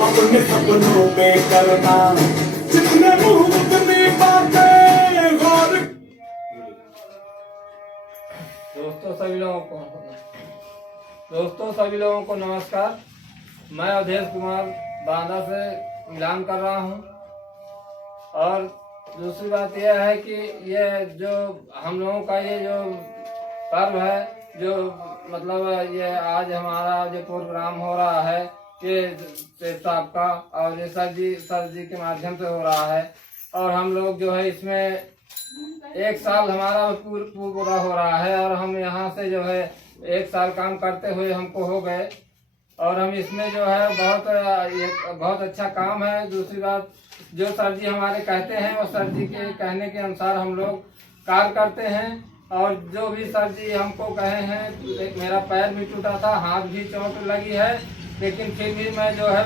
अपने सपनों पे करना जितने मुंह उतनी बातें गौर। दोस्तों सभी लोगों को नमस्कार। मैं अवधेश कुमार बांदा से मिलान कर रहा हूं। और दूसरी बात यह है कि ये जो हम लोगों का ये जो पर्व है, जो मतलब ये आज हमारा जो प्रोग्राम हो रहा है ये साहब का, और ये सर जी के माध्यम से हो रहा है। और हम लोग जो है इसमें 1 साल हमारा पूरा हो रहा है, और हम यहाँ से जो है 1 साल काम करते हुए हमको हो गए। और हम इसमें जो है बहुत अच्छा काम है। दूसरी बात, जो सर जी हमारे कहते हैं वो सर जी के कहने के अनुसार हम लोग कार्य करते हैं। और जो भी सर जी हमको कहे हैं, मेरा पैर भी टूटा था, हाथ भी चोट लगी है, लेकिन फिर भी मैं जो है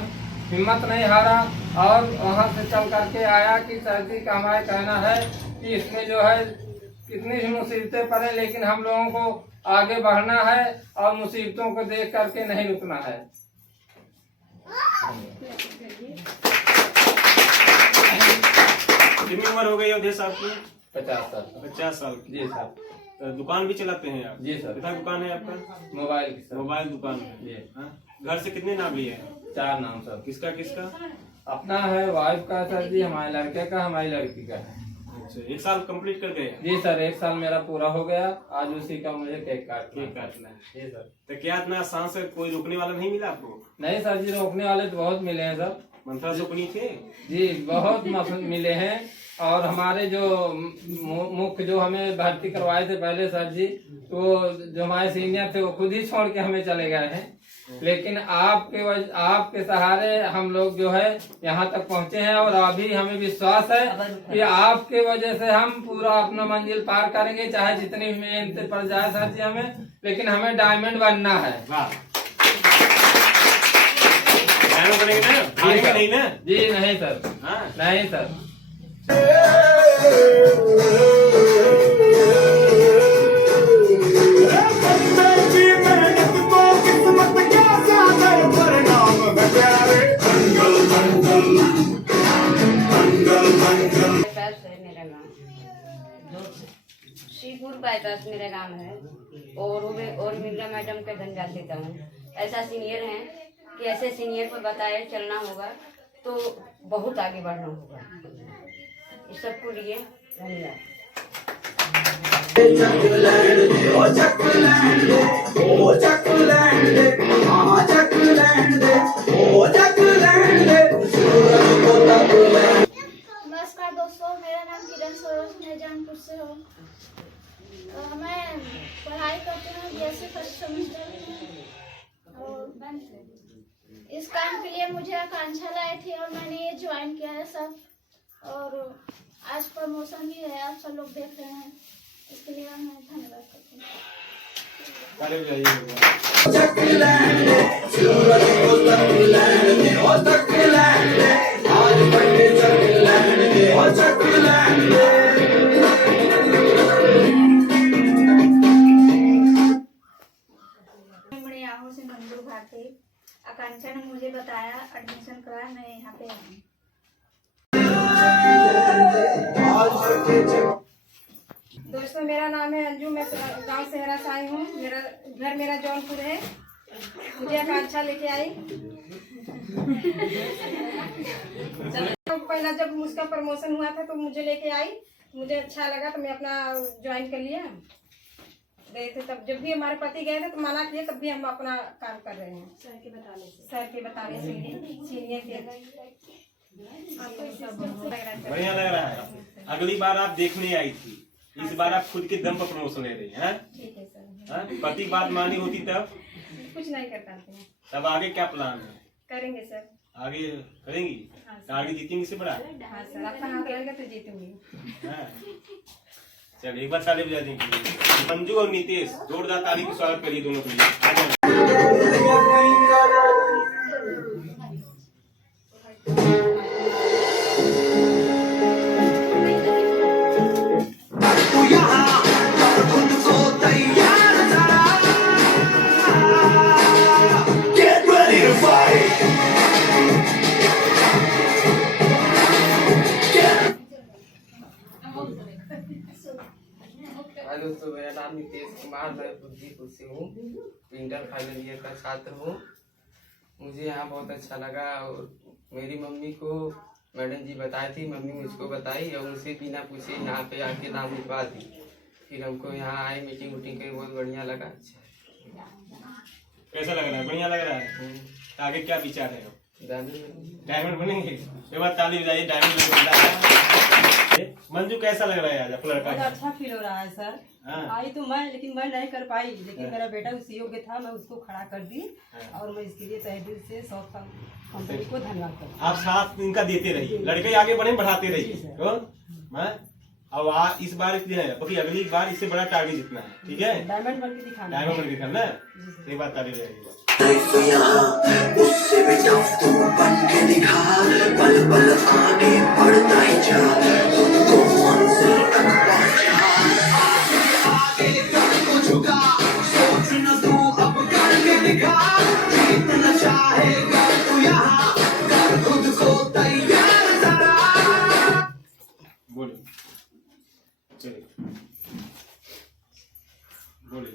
हिम्मत नहीं हारा और वहाँ से चल करके आया कि सर जी का हमारा कहना है कि इसमें जो है कितनी भी मुसीबतें पड़े, लेकिन हम लोगों को आगे बढ़ना है और मुसीबतों को देख करके नहीं रुकना है। कितनी उम्र हो गई अवधेश साहब की? 50 साल। 50 साल की। जी सर। तो दुकान भी चलाते हैं आप? जी सर। कितना दुकान है आपका? मोबाइल की सर। मोबाइल दुकान है। जी। घर से कितने नाम लिए? 4 नाम सर। किसका किसका? अपना है, वाइफ का सर जी, हमारे लड़के का, हमारी लड़की का है। अच्छा, 1 साल कंप्लीट कर गए? जी सर, 1 साल मेरा पूरा हो गया। आज उसी का मुझे केक काटना है। जी सर। तो क्या इतना आसान से कोई रोकने वाला नहीं मिला आपको? नहीं सर जी, रोकने वाले तो बहुत मिले हैं सर। मंत्रा सुपनी थे जी, बहुत मिले हैं। और हमारे जो मुख्य जो हमें भर्ती करवाए थे पहले सर जी, तो जो हमारे सीनियर थे वो खुद ही छोड़ के हमें चले गए हैं। लेकिन आपके सहारे हम लोग जो है यहाँ तक पहुँचे हैं। और अभी हमें विश्वास है कि आपके वजह से हम पूरा अपना मंजिल पार करेंगे, चाहे जितनी मेहनत पड़ जाए सर जी हमें, लेकिन हमें डायमंड बनना है। बनेंगे ना? नहीं ना? जी नहीं सर। हाँ? नहीं सर। श्रीपुर बाईपास मेरा गांव है और मिर्जा मैडम का धन्यवाद देता हूँ। ऐसा सीनियर है कि ऐसे सीनियर को बताए चलना होगा तो बहुत आगे बढ़ना होगा। इस सबको लिए धन्यवाद। नमस्कार दोस्तों, मेरा नाम किरण सरोज, मैं जानपुर से हूँ। मैं पढ़ाई करती हूँ BSc फर्स्ट सेमेस्टर। और इस काम के लिए मुझे आकांक्षा लाई थी और मैंने ये ज्वाइन किया है सब। और आज प्रमोशन भी है, आप सब लोग देख रहे हैं, इसके लिए मैं धन्यवाद करती हूँ। बड़े आहों से मंजूर भारती। आकांक्षा ने मुझे बताया, एडमिशन करा, मैं यहाँ पे आई। दोस्तों मेरा नाम है अंजू, मैं गांव सेहरा से आई हूँ। मेरा जौनपुर है। मुझे आकांक्षा लेके आई। पहला जब उसका प्रमोशन हुआ था तो मुझे लेके आई, मुझे अच्छा लगा तो मैं अपना ज्वाइन कर लिया। गए थे तब, जब भी हमारे पति गए थे तो मना किए, तब भी हम अपना काम कर रहे हैं सर के बताने से सीनियर के। बढ़िया लग रहा है। अगली बार आप देखने आई थी, इस बार आप खुद के दम पर प्रमोशन ले रही हैं। ठीक है सर। पति बात मानी होती तब कुछ नहीं कर पाते हैं। तब आगे क्या प्लान है? करेंगे सर। आगे करेंगी? हाँ तो आगे जीतेंगे से बड़ा? हाँ सर, आपका हाथ रहेगा तो जीतूंगी। हाँ। चलिए एक बार ताली बजा देंगे। मंजू और नीतीश जोरदार ताली की स्वागत करिए दोनों के लिए। Yeah. कुमार, मैं बुद्धिपुर से हूँ। इंटर फाइनल ईयर का छात्र हूँ। मुझे यहाँ बहुत अच्छा लगा और मेरी मम्मी को मैडम जी बताई थी, मम्मी मुझको बताई और उनसे बिना पूछे यहाँ पे आके नाम लिखवा दी। फिर हमको यहाँ आए, मीटिंग उटिंग के बहुत बढ़िया लगा। अच्छा कैसा लग रहा है? बढ़िया लग रहा है। आगे क्या विचार है? डायमंड बनेंगे। एक बार ताली बजाइए, डायमंड बनेंगे। मंजू कैसा लग रहा है आज आपका लड़का? बहुत अच्छा फील हो रहा है सर। आई तो मैं, लेकिन मैं नहीं कर पाई, लेकिन मेरा बेटा उस योग्य था, मैं उसको खड़ा कर दी और मैं इसके लिए तहे दिल से सॉफ्ट कंपनी को धन्यवाद करती हूँ। आप साथ इनका देते रहिए, लड़के आगे बढ़े, बढ़ाते रहिए। अब इस बार इसलिए है, क्योंकि अगली बार इससे बड़ा टारगेट जितना है। ठीक है, डायमंड बन के दिखाना। डायमंड बन के दिखाना। एक बात ताली बजाइए। उससे भी टफ तू बन के दिखा, पल पल आगे बढ़ता ही जा, तुझको मंजिल तक पहुंचा। आगे कर को झुका, सोच न तू अब करके दिखा, जीतना चाहेगा तू यहाँ, कर खुद को तैयार जरा। बोलिए, चलिए बोलिए।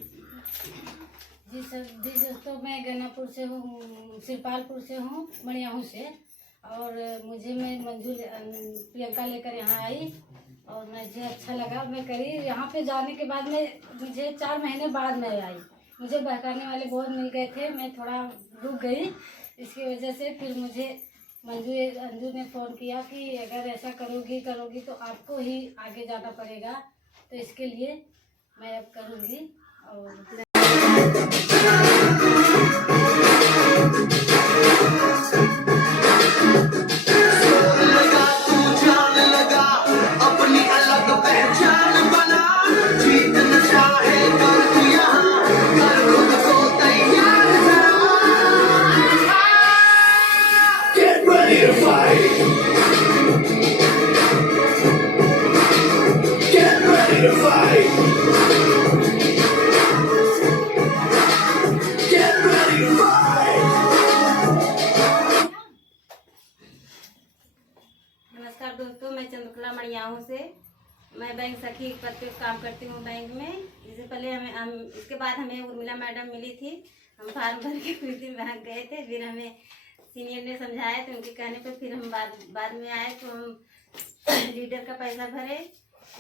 जी सर, जी दोस्तों, मैं गन्नापुर से हूँ, सिरपालपुर से हूँ, मणियाहू से। और मैं मंजू प्रियंका लेकर यहाँ आई और मुझे अच्छा लगा। मैं करीब यहाँ पे जाने के बाद में मुझे 4 महीने बाद में आई। मुझे बहकाने वाले बहुत मिल गए थे, मैं थोड़ा रुक गई। इसकी वजह से फिर मुझे अंजू ने फ़ोन किया कि अगर ऐसा करोगी तो आपको ही आगे जाना पड़ेगा। तो इसके लिए मैं अब करूँगी। और लगा तू जान लगा, अपनी अलग पहचान बना, जीतना चाहेगा तू यहाँ, कर खुद को तैयार जरा। Get ready to fight. Get ready to fight. Get ready to fight. नमस्कार दोस्तों, मैं चंद्रकला मणियाहू से। मैं बैंक सखी पद पे काम करती हूँ बैंक में। इससे पहले इसके बाद हमें उर्मिला मैडम मिली थी। हम फार्म भर के कुछ दिन वहाँ गए थे, फिर हमें सीनियर ने समझाया, तो उनके कहने पर फिर हम बाद में आए तो हम लीडर का पैसा भरे।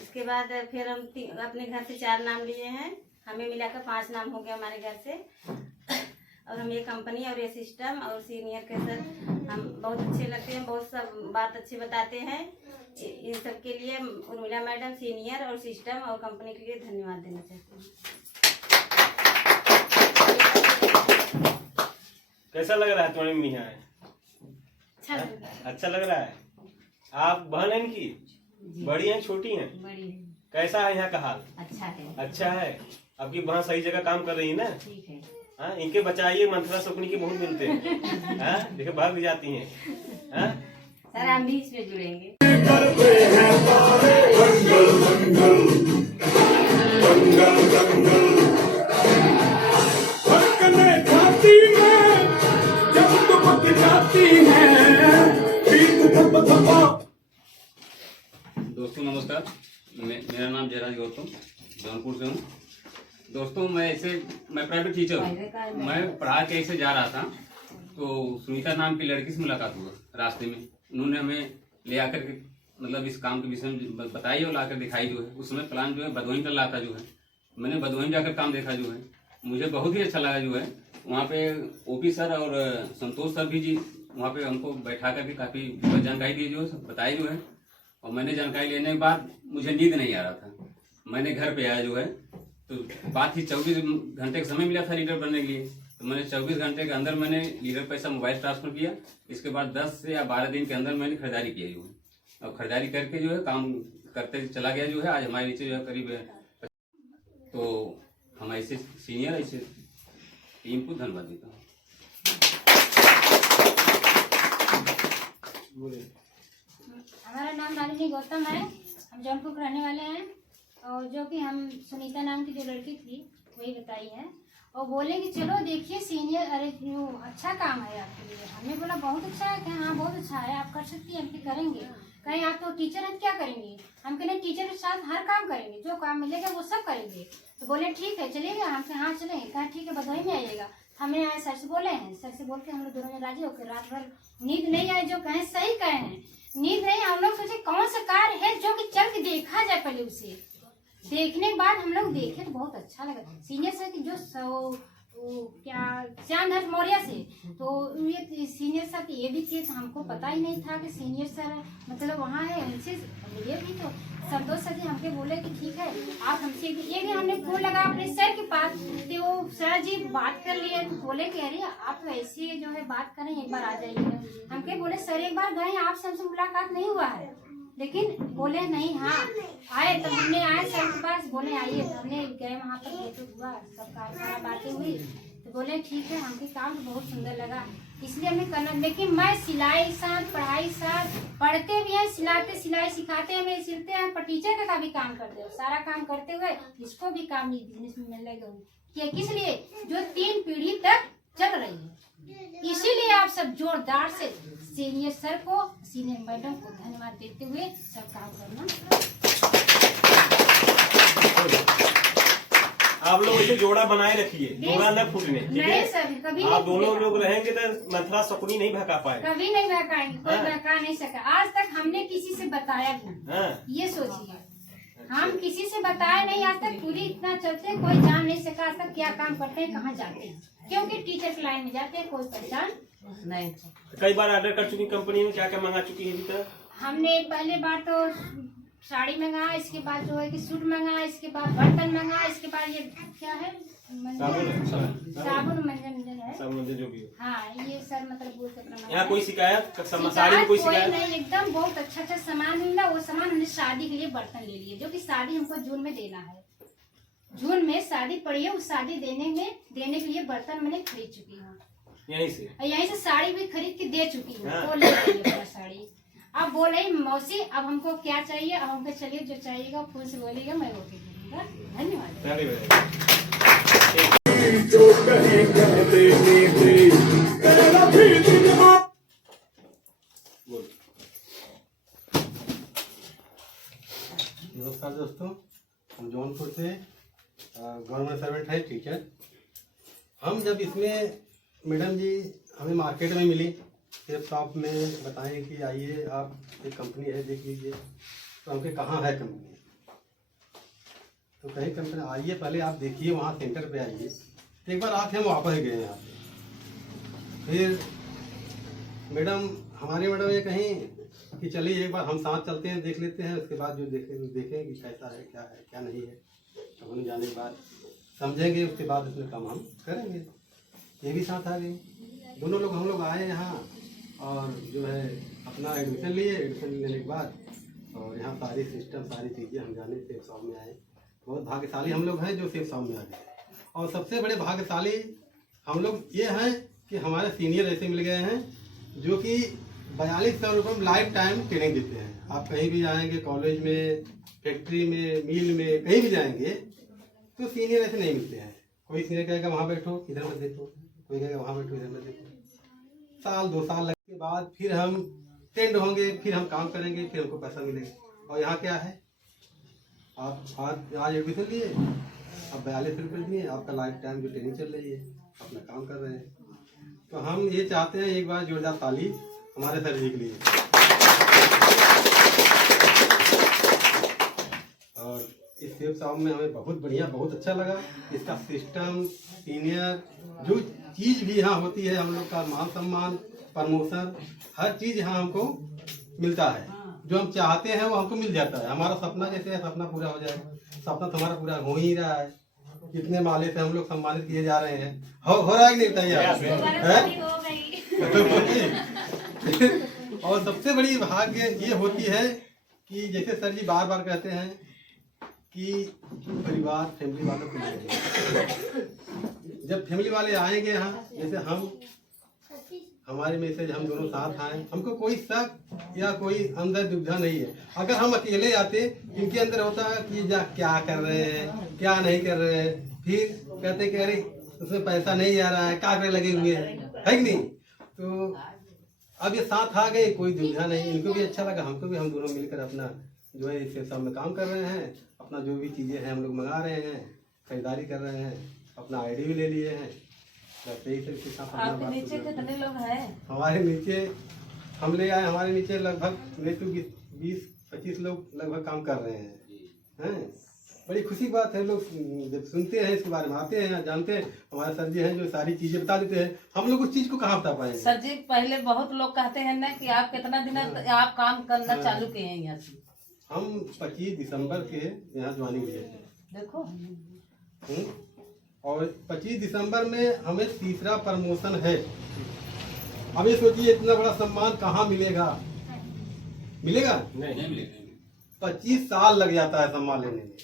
इसके बाद फिर हम अपने घर से 4 नाम लिए हैं, हमें मिलाकर 5 नाम हो गया हमारे घर से। और हम ये कंपनी और ये सिस्टम और सीनियर के सर हम बहुत अच्छे लगते हैं, बहुत सब बात अच्छी बताते हैं। इन सब के लिए उर्मिला मैडम, सीनियर और सिस्टम और कंपनी के लिए धन्यवाद देना चाहती हूँ। कैसा लग रहा है तुम्हारी मम्मी यहाँ? अच्छा लग रहा है। आप बहन हैं इनकी? बड़ी हैं छोटी हैं? बड़ी है। कैसा है यहाँ का हाल? अच्छा है। अच्छा है। आपकी बहन सही जगह काम कर रही है ना? ठीक है। हाँ, इनके बचाइए, मंथरा सुकनी के बहुत मिलते हैं। हाँ, देखिए भाग भी जाती हैं। हाँ, सर हम भी इसमें जुड़ेंगे। करते हैं तारे मंगल मंगल मंगल मंगल, धड़कने छाती में जब तुमक जाती है, बीत धप धपा। दोस्तों नमस्कार, मेरा नाम जयराज गौतम, जौनपुर से हूँ। दोस्तों मैं प्राइवेट टीचर हूँ। मैं पढ़ा के ऐसे जा रहा था तो सुनीता नाम की लड़की से मुलाकात हुआ रास्ते में। उन्होंने हमें ले आकर के मतलब इस काम के विषय में बताई और लाकर दिखाई जो है। उस समय प्लान जो है भदोही का लाता जो है, मैंने भदोही जाकर काम देखा जो है, मुझे बहुत ही अच्छा लगा जो है। वहाँ पे ओपी सर और संतोष सर भी जी वहाँ पे हमको बैठा करके काफ़ी जानकारी दी जो है, बताई जो है। और मैंने जानकारी लेने के बाद मुझे नींद नहीं आ रहा था। मैंने घर पे आया जो है तो बात ही 24 घंटे का समय मिला था लीडर बनने के लिए। तो मैंने 24 घंटे के अंदर मैंने लीडर पैसा मोबाइल ट्रांसफर किया। इसके बाद 10 से या 12 दिन के अंदर मैंने खरीदारी किया जो है। और खरीदारी करके जो है काम करते चला गया जो है। आज हमारे नीचे जो है करीब है, तो हम ऐसे सीनियर ऐसे टीम को धन्यवाद देता हूँ। हमारा नाम मालिनी गौतम है, हम जौनपुर के रहने वाले हैं। और जो कि हम सुनीता नाम की जो लड़की थी वही बताई है और बोले कि चलो देखिए सीनियर, अरे जो अच्छा काम है आपके लिए। हमने बोला बहुत अच्छा है। क्या? हाँ बहुत अच्छा है, आप कर सकती हैं, हम भी करेंगे। कहीं आप तो टीचर हैं क्या करेंगे? हम कहें टीचर के साथ हर काम करेंगे, जो काम मिलेगा वो सब करेंगे। तो बोले ठीक है चलिएगा, हमसे हाँ चलेंगे। कहा ठीक है भदोही में आइएगा। हमें आए सर से बोले हैं, सर से बोल के हम लोग दोनों में राजी होकर रात भर नींद नहीं आई। जो कहें सही कहे हैं, नींद नहीं। हम लोग सोचे कौन सा कार है जो कि चल के देखा जाए पहले उसे। देखने के बाद हम लोग देखे तो बहुत अच्छा लगा। सीनियर सर की जो क्या श्यामधर मौर्य से, तो ये सीनियर सर की ये भी थे, तो हमको पता ही नहीं था कि सीनियर सर मतलब वहाँ है। उनसे ये भी तो संतोष सर जी हमके बोले कि ठीक है आप हमसे ये भी हमने फोन लगा अपने सर के पास, तो वो सर जी बात कर लिए। तो बोले कि अरे आप तो ऐसे जो है बात करें, एक बार आ जाइए। हमके बोले सर एक बार गए, आपसे हमसे मुलाकात नहीं हुआ है। लेकिन बोले नहीं हाँ आए। तो हमने आए सर के पास, बोले आइए। तो हमने गए वहाँ पर, भेंट हुआ, सबका सारा बातें हुई। तो बोले ठीक है, हमके काम तो बहुत सुंदर लगा, इसलिए हमने करना। लेकिन मैं सिलाई साथ पढ़ाई साथ पढ़ते भी हैं, सिलाते सिलाई सिखाते हैं, मैं सिलते हैं, पर टीचर का भी काम करते हो। सारा काम करते हुए इसको भी काम बिजनेस में मिलने लगे। किस लिए? जो 3 पीढ़ी तक चल रही है। इसीलिए आप सब जोरदार से सीनियर सर को, सीनियर मैडम को धन्यवाद देते हुए सब काम करना। आप लोग इसे जोड़ा बनाए रखिए, जोड़ा न फूटने। नहीं सर, कभी आप दोनों लोग रहेंगे तो मथुरा शकुनी नहीं भगा पाए। कभी नहीं भगाएंगे, कोई भगा नहीं सका। आज तक हमने किसी से बताया भी, ये सोचिए हम किसी से बताया नहीं आज तक। पूरी इतना चलते कोई जान नहीं सका आज तक क्या काम करते हैं, कहाँ जाते हैं, क्योंकि टीचर की लाइन में जाते हैं, कोई पहचान नहीं। कई बार ऑर्डर कर चुकी कंपनी में, क्या क्या मंगा चुकी है अभी तक? हमने पहले बार तो साड़ी मंगा, इसके बाद जो है कि सूट मंगा, इसके बाद बर्तन मंगा, इसके बाद ये क्या है साबुन मंजन है, साबुन जो भी। हाँ ये सर मतलब बोलते अपना। यहाँ कोई शिकायत साड़ी में कोई शिकायत नहीं? एकदम बहुत अच्छा सामान मिला। वो सामान हमने शादी के लिए बर्तन ले लिए, जो कि शादी हमको जून में देना है। जून में शादी पड़ी है, उस शादी देने के लिए बर्तन मैंने खरीद चुकी हूँ। यहीं से साड़ी भी खरीद के दे चुकी हूँ। वो ले ली साड़ी। अब बोल रही मौसी अब हमको क्या चाहिए, अब हमको चलिए जो चाहिएगा फूल से बोलिएगा, मैं वो दूंगा। धन्यवाद। जो कहीं कहते थे तेरा भी दिन आ। नमस्कार दोस्तों, हम जौनपुर से गवर्नमेंट सर्वेंट है, टीचर। हम जब इसमें मैडम जी हमें मार्केट में मिली, फिर शॉप में बताएं कि आइए आप, एक कंपनी है देख लीजिए। तो हमके कहाँ है कंपनी? तो कहीं कंपनी आइए पहले आप देखिए, वहाँ सेंटर पे आइए। तो एक बार आके हम वापस गए यहाँ पे। फिर हमारे मैडम ये कहीं कि चलिए एक बार हम साथ चलते हैं, देख लेते हैं, उसके बाद जो देखें कि कैसा है क्या नहीं है। तो हम जाने के बाद समझेंगे, उसके बाद उसमें काम हम करेंगे। ये भी साथ आ गई, दोनों लोग हम लोग आए यहाँ और जो है अपना एडमिशन लिए। एडमिशन लेने के बाद और यहाँ सारी सिस्टम सारी चीज़ें हम जाने सेफ शॉप में आए। बहुत भाग्यशाली हम लोग हैं जो सेफ शॉप में आ गए। और सबसे बड़े भाग्यशाली हम लोग ये हैं कि हमारे सीनियर ऐसे मिल गए हैं जो कि 4200 रुपये में लाइफ टाइम ट्रेनिंग देते हैं। आप कहीं भी जाएंगे, कॉलेज में, फैक्ट्री में, मिल में, कहीं भी जाएंगे तो सीनियर ऐसे नहीं मिलते हैं। कोई सीनियर कहेगा वहाँ बैठो इधर मत देखो, कोई कहेगा वहाँ बैठो इधर मत देखो। साल 2 साल लगने के बाद फिर हम ट्रेंड होंगे, फिर हम काम करेंगे, फिर हमको पैसा मिलेगा। और यहाँ क्या है, आप आज एडमिशन लिए, अब 42 रुपये दिए, आपका लाइफ टाइम जो ट्रेनिंग चल रही है, अपना काम कर रहे हैं। तो हम ये चाहते हैं, एक बार जोरदार ताली हमारे सर जी के लिए। और इस सेफ शॉप में हमें बहुत बढ़िया, बहुत अच्छा लगा। इसका सिस्टम, सीनियर, जो चीज़ भी यहाँ होती है, हम लोग का मान सम्मान, प्रमोशन, हर चीज़ यहाँ हमको मिलता है। जो हम चाहते हैं वो हमको मिल जाता है। हमारा सपना जैसे है, सपना पूरा हो जाएगा। सपना तो हमारा पूरा हो ही रहा है। कितने माले से हम लोग सम्मानित किए जा रहे हैं। हो रहा है कि नहीं बताइए आप? और सबसे बड़ी भाग्य ये होती है कि जैसे सर जी बार बार कहते हैं कि परिवार, फैमिली वालों को लिए जब फैमिली वाले आएंगे यहाँ, जैसे हमारे में से हम दोनों साथ आए, हमको कोई शक या कोई अंदर दुविधा नहीं है। अगर हम अकेले आते, इनके अंदर होता है कि क्या कर रहे हैं, क्या नहीं कर रहे हैं, फिर कहते कि अरे उसमें पैसा नहीं आ रहा है, कागरे लगे हुए हैं, है कि नहीं। तो अब ये साथ आ गए, कोई दुविधा नहीं। इनको भी अच्छा लगा, हमको भी, हम दोनों मिलकर अपना जो है इस सब में काम कर रहे हैं। अपना जो भी चीज़ें हैं हम लोग मंगा रहे हैं, खरीदारी कर रहे हैं, अपना आईडी भी ले लिए हैं। बस यही सब के साथ अपना बात नीचे कितने लोग हैं? हमारे नीचे हम ले आए, हमारे नीचे लगभग नहीं तो 20-25 लोग लगभग काम कर रहे हैं। बड़ी खुशी की बात है, लोग जब सुनते हैं इसके बारे में, आते हैं जानते हैं। हमारे सर जी हैं जो सारी चीजें बता देते हैं, हम लोग उस चीज को कहाँ बता पाएंगे। सर जी पहले बहुत लोग कहते हैं ना कि आप कितना दिन आप काम करना चालू किए हैं यहाँ से? हम 25 दिसंबर के यहाँ ज्वाइनिंग किए थे। देखो और 25 दिसंबर में हमें तीसरा प्रमोशन है। अब ये सोचिए इतना बड़ा सम्मान कहाँ मिलेगा? मिलेगा नहीं 25 साल लग जाता है सम्मान लेने में,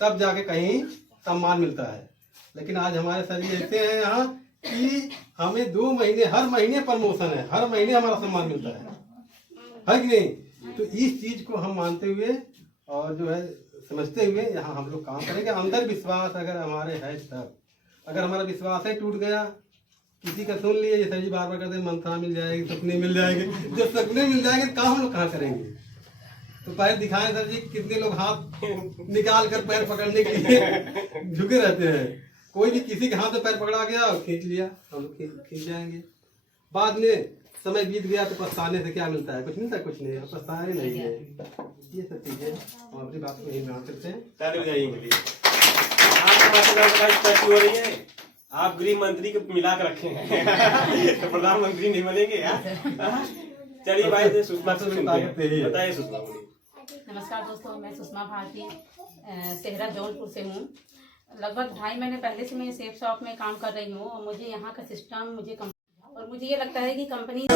तब जाके कहीं सम्मान मिलता है। लेकिन आज हमारे सर जी ऐसे हैं यहाँ कि हमें 2 महीने, हर महीने प्रमोशन है, हर महीने हमारा सम्मान मिलता है कि नहीं? तो इस चीज को हम मानते हुए और जो है समझते हुए यहाँ हम लोग काम करेंगे। अंदर विश्वास अगर हमारे है तब, अगर हमारा विश्वास है टूट गया, किसी का सुन लिए, सर जी बार बार कहते हैं मंत्रा मिल जाएगी, सपने मिल जाएंगे, जब सपने मिल जाएंगे तो काम हम लोग कहाँ करेंगे? तो पैर दिखाएं सर जी, कितने लोग हाथ निकाल कर पैर पकड़ने के लिए झुके रहते हैं। कोई भी किसी के हाथ में पैर पकड़ा गया और खींच लिया, हम लोग खींच जाएंगे। बाद में समय बीत गया तो पछताने से क्या मिलता है? कुछ मिलता है? कुछ नहीं, पछताने नहीं है। ये सब चीजें हम अपनी बात को यही मान सकते हैं। हो रही है, आप गृह मंत्री को मिला कर रखे हैं तो प्रधानमंत्री नहीं बनेंगे यार। चलिए भाई सुषमा से बताइए सुषमा। नमस्कार दोस्तों, मैं सुषमा भारती सेहरा जौनपुर से हूँ। लगभग 2.5 महीने पहले से मैं सेफ शॉप में काम कर रही हूँ और मुझे यहाँ का सिस्टम और मुझे ये लगता है कि कंपनी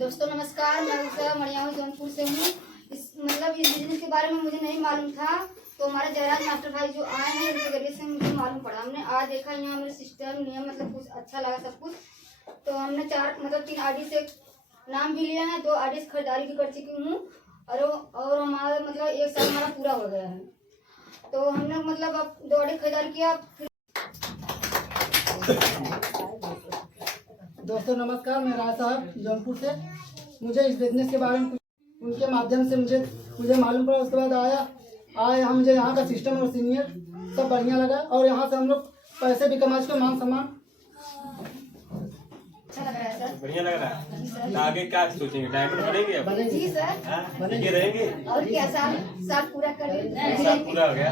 दोस्तों नमस्कार, मैं उषा मड़ियाहू जौनपुर से हूँ। इस बिजनेस के बारे में मुझे नहीं मालूम था, तो हमारे जयराज मास्टर भाई जो आए हैं उनके जरिए से मुझे मालूम पड़ा। हमने आज देखा यहाँ मेरे सिस्टम नियम कुछ अच्छा लगा सब कुछ। तो हमने 3 आईडी से नाम भी लिया है, 2 आईडी से खरीदारी भी कर चुकी हूँ और हमारा 1 साल हमारा पूरा हो गया है। तो हमने अब 2 आईडी खरीदारी किया। दोस्तों नमस्कार, मैं राय साहब जौनपुर से। मुझे इस बिजनेस के बारे में उनके माध्यम से मुझे मालूम पड़ा। उसके बाद आया मुझे यहाँ का सिस्टम और सीनियर सब बढ़िया लगा और यहाँ से हम लोग पैसे भी कमा चुके, मान सम्मान अच्छा लग रहा है सर। बढ़िया लग रहा है। तो आगे क्या सोचेंगे? डायमंड बनेंगे अब? जी सर, बनेंगे रहेंगे और क्या साल पूरा कर साल पूरा हो गया।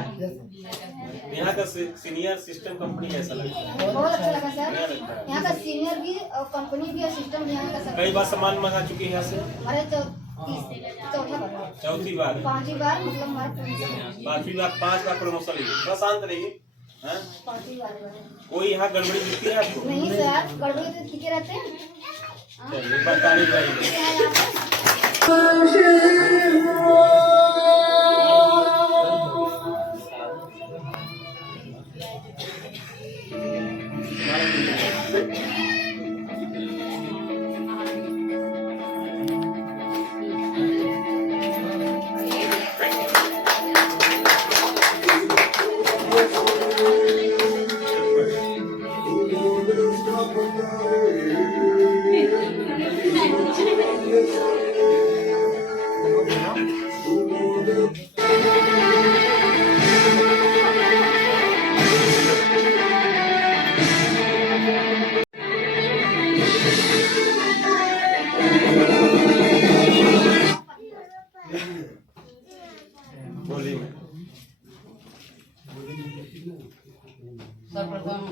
यहाँ का सीनियर सिस्टम कंपनी कैसा लगा? बहुत अच्छा लगा सर। यहाँ का सीनियर भी और कंपनी भी और सिस्टम भी यहाँ का। कई बार सामान मंगा चुके हैं यहाँ से? हमारे चौथी बार 5वीं बार हमारे 5वीं बार 5 बार प्रमोशन ली। थोड़ा शांत रहिए। 5वीं बार कोई यहाँ गड़बड़ी दिखती है आपको? नहीं सर, गड़बड़ी तो ठीक रहते हैं। चलिए बताने चाहिए। सर्वप्रथम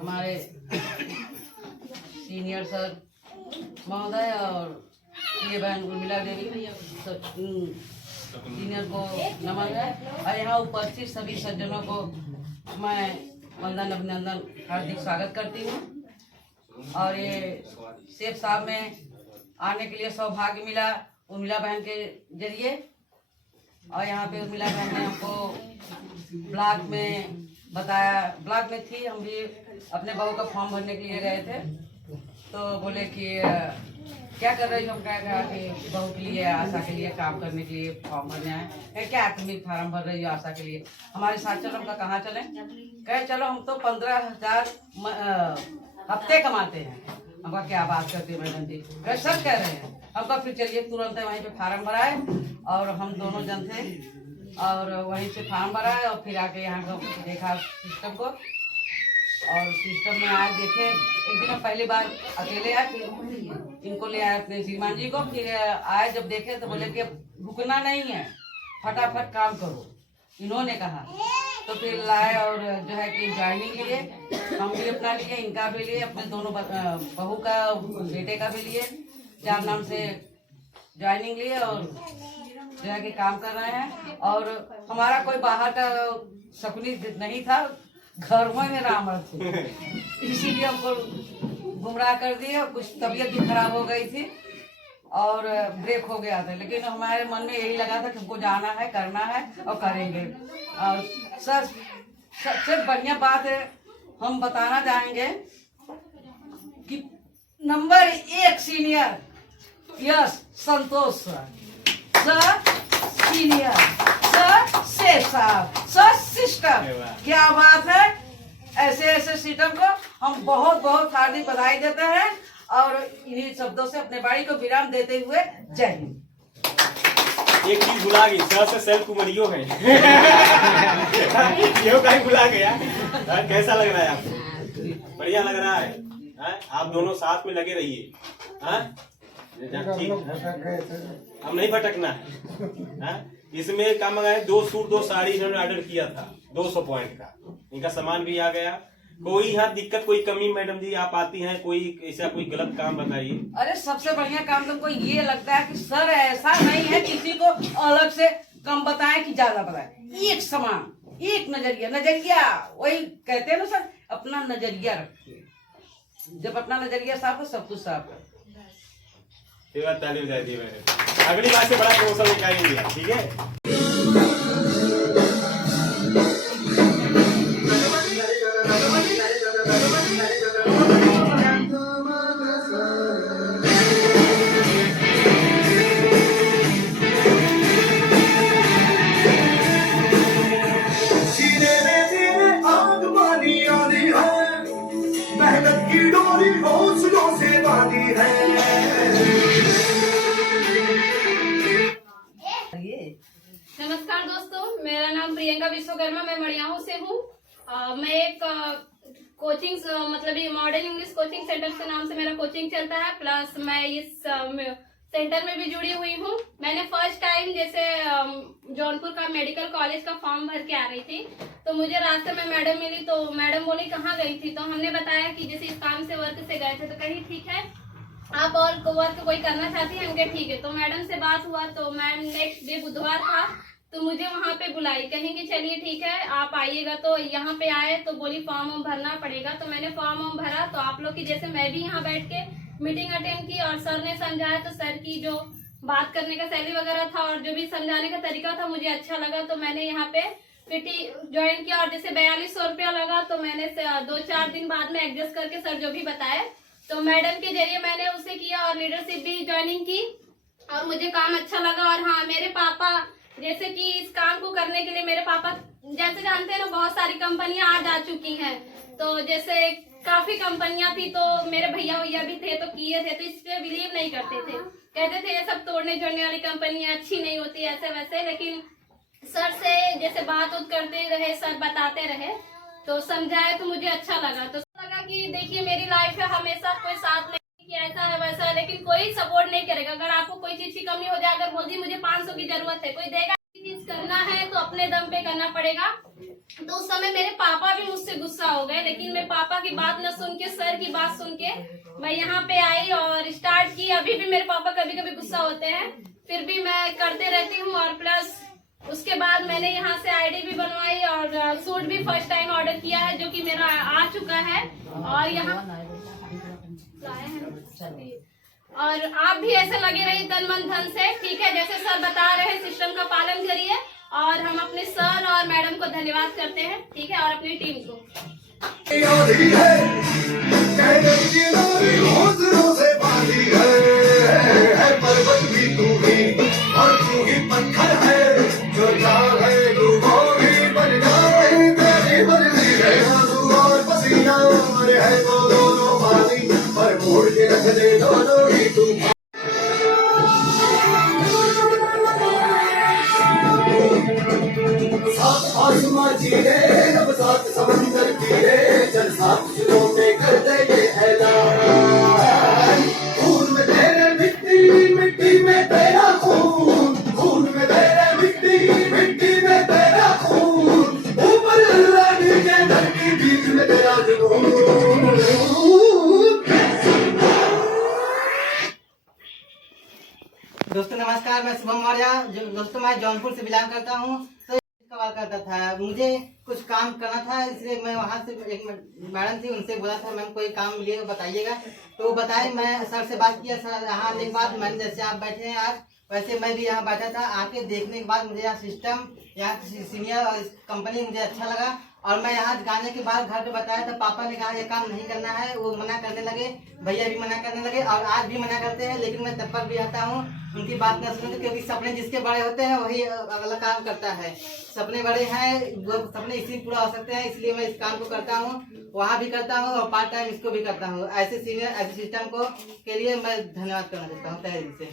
हमारे सीनियर सर महोदय और ये बहन उर्मिला देवी सीनियर को नमन है और यहाँ उपस्थित सभी सज्जनों को मैं वंदन अभिनंदन हार्दिक स्वागत करती हूँ। और ये सेफ साहब में आने के लिए सौभाग्य मिला उर्मिला बहन के जरिए। और यहाँ पे उर्मिला मैम ने हमको ब्लॉक में बताया, ब्लॉक में थी, हम भी अपने बहू का फॉर्म भरने के लिए गए थे, तो बोले कि क्या कर रही हो, हम कहा कि बहू के लिए, आशा के लिए काम करने के लिए फॉर्म भरने आए। क्या तुम फार्म भर रही हो आशा के लिए, हमारे साथ चलो। हमका कहाँ चले, कहे चलो हम तो 15,000 हफ्ते कमाते हैं। हमका क्या बात करती है मैडम जी, कहे सर कह रहे हैं। हमका फिर चलिए तुरंत वहीं पे फार्म भराए और हम दोनों जन थे और वहीं से फार्म भराए और फिर आके यहाँ को देखा सिस्टम को, और सिस्टम में आए देखे। एक दिन हम पहली बार अकेले आए, फिर इनको ले आए अपने श्रीमान जी को, फिर आए जब देखे तो बोले कि रुकना नहीं है, फटाफट काम करो, इन्होंने कहा। तो फिर लाए और जो है कि ज्वाइनिंग लिए, हम भी अपना लिए, इनका भी लिए, अपने दोनों बहू का बेटे का भी लिए, 4 नाम से ज्वाइनिंग लिए और जो है कि काम कर रहे हैं। और हमारा कोई बाहर का सपनी नहीं था, घर में राम थे, इसीलिए हमको गुमराह कर दिए और कुछ तबीयत भी खराब हो गई थी और ब्रेक हो गया था। लेकिन हमारे मन में यही लगा था कि हमको जाना है, करना है और करेंगे। और सर सबसे बढ़िया बात है, हम बताना चाहेंगे कि नंबर 1 सीनियर यस संतोष सर, सीनियर सर, शेख साहब सर, सिस्टर, क्या बात है। ऐसे ऐसे सिस्टम को हम बहुत बहुत हार्दिक बधाई देते हैं और इन्हीं शब्दों से अपने बाड़ी को विराम देते हुए जय हिंद। एक चीज भुला गई, सर से सेल्फ कुमरियो है। यो कहीं भुला गया। कैसा लग रहा है आपको? बढ़िया लग रहा है, आप दोनों साथ में लगे रहिए। हम नहीं भटकना है। इसमें क्या मंगाए, 2 सूट 2 साड़ी इन्होंने ऑर्डर किया था 200 पॉइंट का, इनका सामान भी आ गया। कोई यहाँ दिक्कत, कोई कमी मैडम जी आप आती हैं, कोई ऐसा कोई गलत काम बताइए। अरे सबसे बढ़िया काम तुमको ये लगता है कि सर ऐसा नहीं है किसी को अलग से कम बताएं कि ज्यादा बताएं, एक समान, एक नजरिया वही कहते हैं ना सर, अपना नजरिया रखिए। जब अपना नजरिया साफ हो सब कुछ साफ है। ये बात ताली बजा दी मैंने, अगली बार से बड़ा प्रमोशन निकालेंगे, ठीक है। नमस्कार दोस्तों, मेरा नाम प्रियंका विश्वकर्मा, मैं मड़ियाहू से हूँ। मैं एक कोचिंग मतलब ये मॉडर्न इंग्लिश कोचिंग सेंटर से नाम से मेरा कोचिंग चलता है, प्लस मैं इस सेंटर में भी जुड़ी हुई हूँ। मैंने फर्स्ट टाइम जैसे जौनपुर का मेडिकल कॉलेज का फॉर्म भर के आ रही थी, तो मुझे रास्ते में मैडम मिली, तो मैडम बोली कहाँ गई थी, तो हमने बताया कि जैसे इस काम से वर्क से गए थे, तो कहीं ठीक है आप और वर्क कोई करना चाहती है, हमके ठीक है। तो मैडम से बात हुआ, तो मैम नेक्स्ट डे बुधवार था तो मुझे वहाँ पे बुलाई, कहेंगे चलिए ठीक है आप आइएगा। तो यहाँ पे आए तो बोली फॉर्म भरना पड़ेगा, तो मैंने फॉर्म भरा। तो आप लोग की जैसे मैं भी यहाँ बैठ के मीटिंग अटेंड की और सर ने समझाया, तो सर की जो बात करने का शैली वगैरह था और जो भी समझाने का तरीका था मुझे अच्छा लगा, तो मैंने यहाँ पे पीटी ज्वाइन किया। और जैसे 4200 रुपया लगा, तो मैंने 2-4 दिन बाद में एडजस्ट करके सर जो भी बताए तो मैडम के जरिए मैंने उसे किया और लीडरशिप भी ज्वाइनिंग की और मुझे काम अच्छा लगा। और हाँ, मेरे पापा जैसे कि इस काम को करने के लिए मेरे पापा जैसे जानते हैं ना, बहुत सारी कंपनियां आज आ चुकी हैं, तो जैसे काफी कंपनियां थी, तो मेरे भैया भी थे तो किए थे, तो इस पे बिलीव नहीं करते थे, कहते थे ये सब तोड़ने जोड़ने वाली कंपनियां अच्छी नहीं होती ऐसे वैसे। लेकिन सर से जैसे बात करते रहे, सर बताते रहे तो समझाए, तो मुझे अच्छा लगा। तो लगा कि देखिए मेरी लाइफ है, हमेशा कोई साथ नहीं कि ऐसा है वैसा है, लेकिन कोई सपोर्ट नहीं करेगा। अगर आपको कोई चीज की कमी हो जाए, अगर मोदी मुझे 500 की जरूरत है, कोई देगा, चीज करना है तो अपने दम पे करना पड़ेगा। तो उस समय मेरे पापा भी मुझसे गुस्सा हो गए, लेकिन मैं पापा की बात न सुन के, सर की बात सुन के मैं यहाँ पे आई और स्टार्ट की। अभी भी मेरे पापा कभी कभी गुस्सा होते हैं, फिर भी मैं करते रहती हूँ। और प्लस उसके बाद मैंने यहाँ से आईडी भी बनवाई और सूट भी फर्स्ट टाइम ऑर्डर किया है, जो कि मेरा आ चुका है। और यहाँ और आप भी ऐसे लगे रहिए तन मन धन से, ठीक है। जैसे सर बता रहे हैं सिस्टम का पालन करिए, और हम अपने सर और मैडम को धन्यवाद करते हैं, ठीक है, और अपनी टीम को। पर्वत भी तू ही और तू ही पत्थर है, जो चाहे तू वो ही बन जाए, तेरी मर्जी है। आंसू और पसीना और है वो दोनों पानी, पर मोड़ के रख दे दोनों ही तू। सात आसमां चीरे अब सात समंदर पीरे, चल सात दिलों में कर दे ये ऐलान। खून में तेरे मिट्टी, मिट्टी में तेरा खून, खून में तेरे मिट्टी, मिट्टी में तेरा खून, ऊपर अल्लाह नीचे धरती बीच में तेरा जुनून। दोस्तों नमस्कार, मैं शुभम मौर्य। दोस्तों मैं जौनपुर से बिलोंग करता हूँ। तो सवाल करता था, मुझे कुछ काम करना था, इसलिए मैं वहाँ से एक मैडम थी, उनसे बोला था मैम कोई काम मिले बताइएगा। तो वो बताए, मैं सर से बात किया। सर यहाँ आने के बाद मैंने जैसे आप बैठे हैं आज, वैसे मैं भी यहाँ बैठा था। आके देखने के बाद मुझे यहाँ सिस्टम, यहाँ सीनियर और कंपनी मुझे अच्छा लगा। और मैं यहाँ गाने के बाद घर पे बताया तो पापा ने कहा ये काम नहीं करना है, वो मना करने लगे, भैया भी मना करने लगे, और आज भी मना करते हैं। लेकिन मैं तब पर भी आता हूँ, उनकी बात न सुनते, क्योंकि सपने जिसके बड़े होते हैं वही अगला काम करता है। सपने बड़े हैं, वो सपने इसी पूरा हो सकते हैं, इसलिए मैं इस काम को करता हूँ, वहाँ भी करता हूँ और पार्ट टाइम इसको भी करता हूँ। ऐसे सीनियर ऐसे सिस्टम को के लिए मैं धन्यवाद करना चाहता हूँ तहे दिल से।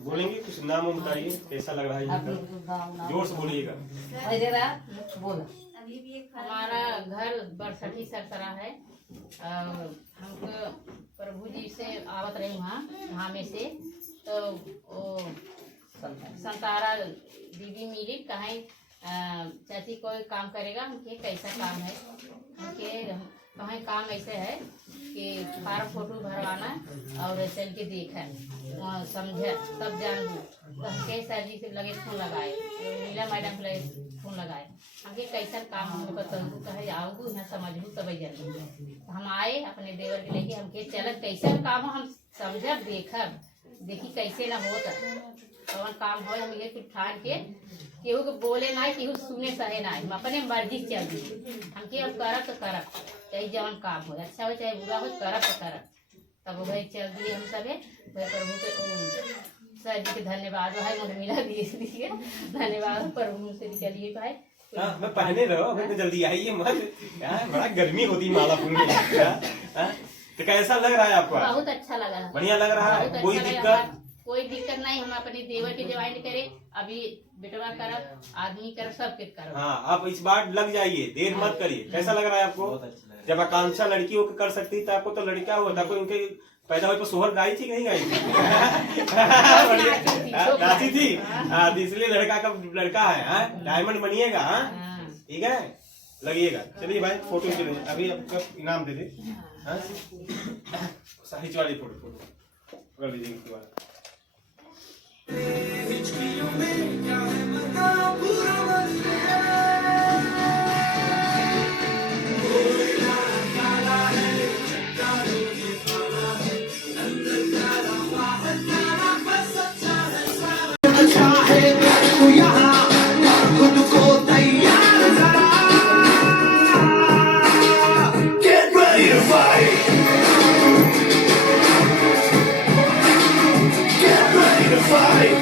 बोलेंगे कुछ नाम बताइए, कैसा लग रहा है? जोर से बोलिएगा। हमारा घर बरसठी सरसरा है। हमको प्रभु जी से आवत रहे वहाँ में से, तो वो संतारा दीदी मिली, कहीं चाची कोई काम करेगा, हमके कैसा काम है, हमके कहीं काम ऐसे है कि फार्म फोटो भरवाना और चल के देखा समझे तब जान दू। तो हमके सर जी से लगे फोन लगाए, नीला मैडम के लगे फोन लगाए, हमके कैसा काम हम बताऊँ, कहे आओगू यहाँ समझू तब जल्दी। हम आए अपने देवर के लेके, हमके चलत कैसा काम हम समझब देखब, देखी कैसे ना होता कौन काम हो। हम ये कुछ ठान के केहू को बोले ना, केहू सुने सहे ना, हम अपने मर्जी से चल दी। हमके अब करब तो करब, चाहे जवन काम हो, अच्छा हो चाहे बुरा हो, करब तो करब। तब वही चल दिए हम सभी। प्रभु के सर जी के धन्यवाद भाई, मुझे मिला दिए धन्यवाद प्रभु से। चलिए भाई मैं पहने रहो, अभी जल्दी आइए मत, बड़ा गर्मी होती मालापुर में। तो कैसा लग रहा है आपको? बहुत अच्छा लगा, बढ़िया लग रहा है। कोई दिक्कत? कोई दिक्कत नहीं। हम अपने देवर के ज्वाइन करे, अभी बेटवा करब, आदमी करब, सबके करब। हाँ, आप इस बार लग जाइए, देर मत करिए। कैसा लग रहा है आपको? जब आकांक्षा लड़की होकर कर सकती तो आपको तो लड़का होता। कोई उनके पैदा हुए तो सोहर गाई थी कि नहीं गाई थी? गाती थी, इसलिए लड़का है। डायमंड बनिएगा, ठीक है, लगिएगा। चलिए भाई फोटो चलिए, अभी आपका इनाम दे दे। साहित्य वाली फोटो कर लीजिए। Get ready to fight. Get ready to fight.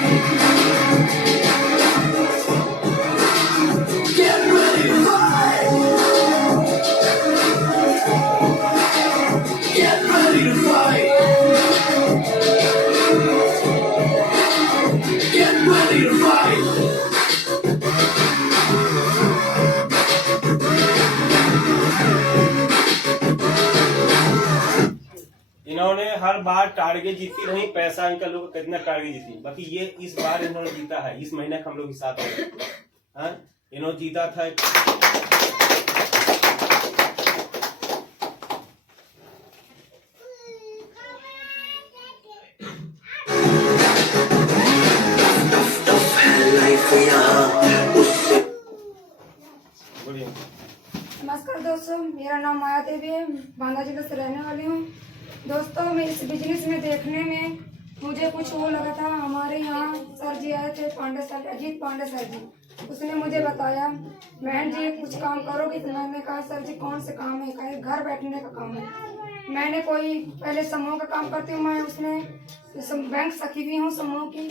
Her bar target जीतती रही, पैसा इनका लोग कितना टारगेट जीती, बाकी ये इस बार इन्होंने जीता है। इस महीने हम लोग के साथ हैं, इन्होंने जीता था। नमस्कार दोस्तों, मेरा नाम माया देवी है, बांदा जिले से रहने वाली हूँ। दोस्तों, मैं इस बिजनेस में देखने में मुझे कुछ वो लगा था। हमारे यहाँ सर जी आए थे, पांडे सर, अजीत पांडे सर जी। उसने मुझे बताया, बहन जी कुछ काम करोगी? तो मैंने कहा सर जी कौन से काम है? कहा घर बैठने का काम है। मैंने कोई पहले समूह का काम करती हूँ, मैं उसमें बैंक सखी भी हूँ समूह की।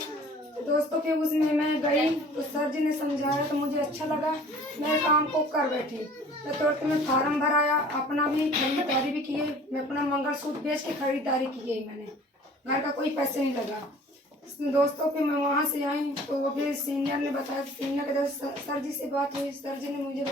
दोस्तों के उसमें मैं गई तो सर जी ने समझाया तो मुझे अच्छा लगा, मैं काम को कर बैठी। तो तुरंत में फार्म भराया, अपना भी खरीदारी भी किए। मैं अपना मंगलसूत्र बेच के खरीदारी की है, मैंने घर का कोई पैसे नहीं लगा। दोस्तों फिर मैं वहाँ से आई तो वो फिर सीनियर ने बताया, सीनियर के सर जी से बात हुई, सर जी ने मुझे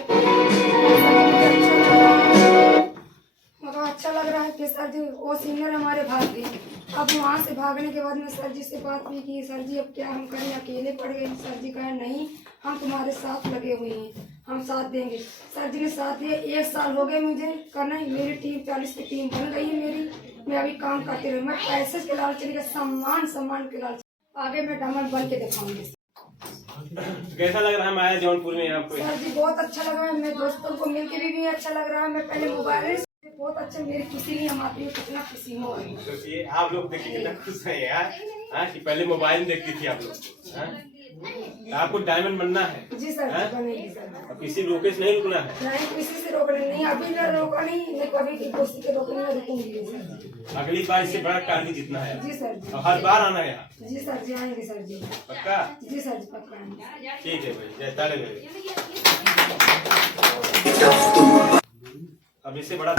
अच्छा लग रहा है कि सर जी वो सीनियर हमारे भाग गए। अब वहाँ से भागने के बाद में सर जी से बात हुई कि सर जी अब क्या हम करें, अकेले पड़ गए। सर जी कहे नहीं, हम तुम्हारे साथ लगे हुए हैं, हम साथ देंगे। सर जी ने साथ दिया। 1 साल हो गए मुझे करना। मेरी टीम 40 की टीम बन गई है मेरी। मैं अभी काम करती रहूँ। मैं पैसे के लालच नहीं, सम्मान के लालच, आगे मैं डायमंड बन के दिखाऊंगी। कैसा लग रहा है माया जौनपुर में आपको? सर जी बहुत अच्छा लग रहा है, मेरे दोस्तों को मिलकर भी अच्छा लग रहा है। मैं पहले मोबाइल बहुत अच्छा, मेरी खुशी नहीं हम आती है, कितना खुशी हो रही है। सोचिए आप लोग देखिए कितना खुश है यार, कि पहले मोबाइल में देखती थी आप लोग। आपको डायमंड बनना है? जी सर, बनेगी सर। अब किसी रोके से नहीं रुकना है? नहीं, किसी से रोकना नहीं, अभी मैं रोका नहीं, मैं कभी की कोशिश के रोकने में रुकूंगी सर। अगली बार इससे बड़ा टारगेट जीतना है। जी सर जी। और हर बार आना है यहाँ? जी सर जी, आएंगे सर जी। पक्का? जी सर जी, पक्का आएंगे। ठीक है भाई, जय तारे भाई। अब इससे बड़ा